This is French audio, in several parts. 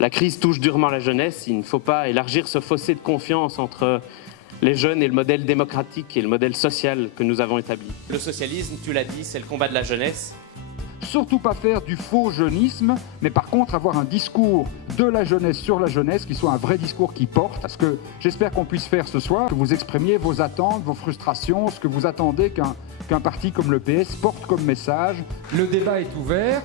La crise touche durement la jeunesse. Il ne faut pas élargir ce fossé de confiance entre les jeunes et le modèle démocratique et le modèle social que nous avons établi. Le socialisme, tu l'as dit, c'est le combat de la jeunesse. Surtout pas faire du faux jeunisme, mais par contre avoir un discours de la jeunesse sur la jeunesse qui soit un vrai discours qui porte. Parce que j'espère qu'on puisse faire ce soir, que vous exprimiez vos attentes, vos frustrations, ce que vous attendez qu'un parti comme le PS porte comme message. Le débat est ouvert.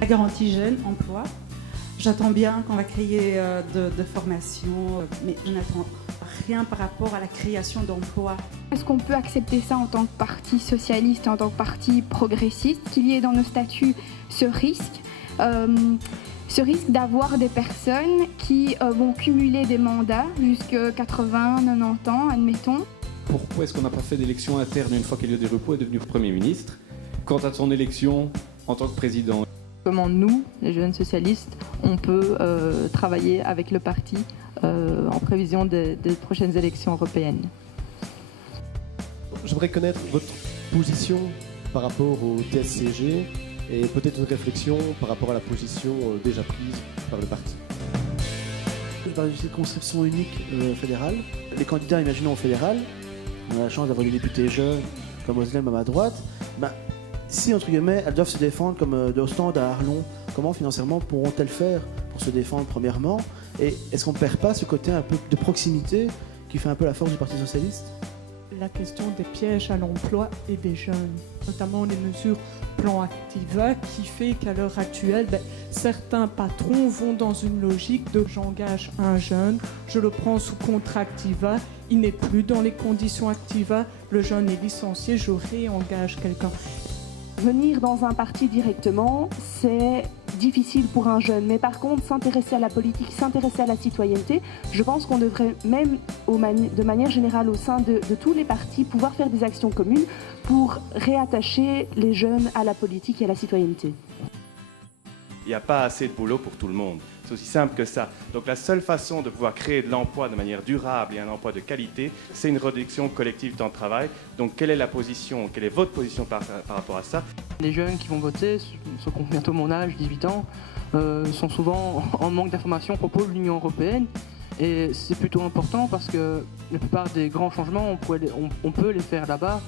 La garantie jeune, emploi. J'attends bien qu'on va créer de formations, mais je n'attends rien par rapport à la création d'emplois. Est-ce qu'on peut accepter ça en tant que parti socialiste et en tant que parti progressiste, qu'il y ait dans nos statuts ce risque d'avoir des personnes qui vont cumuler des mandats jusqu'à 80, 90 ans, admettons. Pourquoi est-ce qu'on n'a pas fait d'élection interne une fois qu'Elliot Derupo est devenu Premier ministre? Quant à son élection en tant que président, comment nous, les jeunes socialistes, on peut travailler avec le parti en prévision des prochaines élections européennes. J'aimerais connaître votre position par rapport au TSCG et peut-être une réflexion par rapport à la position déjà prise par le parti. Je parle d'une circonscription unique fédérale. Les candidats, imaginons au fédéral, on a la chance d'avoir des députés jeunes comme Oslem à ma droite. Si, entre guillemets, elles doivent se défendre comme d'Ostende à Arlon, comment financièrement pourront-elles faire pour se défendre premièrement? Et est-ce qu'on ne perd pas ce côté un peu de proximité qui fait un peu la force du Parti Socialiste? La question des pièges à l'emploi et des jeunes, notamment les mesures plan Activa qui fait qu'à l'heure actuelle, certains patrons vont dans une logique de j'engage un jeune, je le prends sous contrat Activa, il n'est plus dans les conditions Activa, le jeune est licencié, je réengage quelqu'un. Venir dans un parti directement, c'est difficile pour un jeune. Mais par contre, s'intéresser à la politique, s'intéresser à la citoyenneté, je pense qu'on devrait même, de manière générale, au sein de tous les partis, pouvoir faire des actions communes pour réattacher les jeunes à la politique et à la citoyenneté. Il n'y a pas assez de boulot pour tout le monde. C'est aussi simple que ça. Donc la seule façon de pouvoir créer de l'emploi de manière durable et un emploi de qualité, c'est une réduction collective du temps de travail. Donc quelle est votre position par rapport à ça? Les jeunes qui vont voter, ceux qui ont bientôt mon âge, 18 ans, sont souvent en manque d'informations à propos de l'Union européenne. Et c'est plutôt important parce que la plupart des grands changements, on peut les faire là-bas.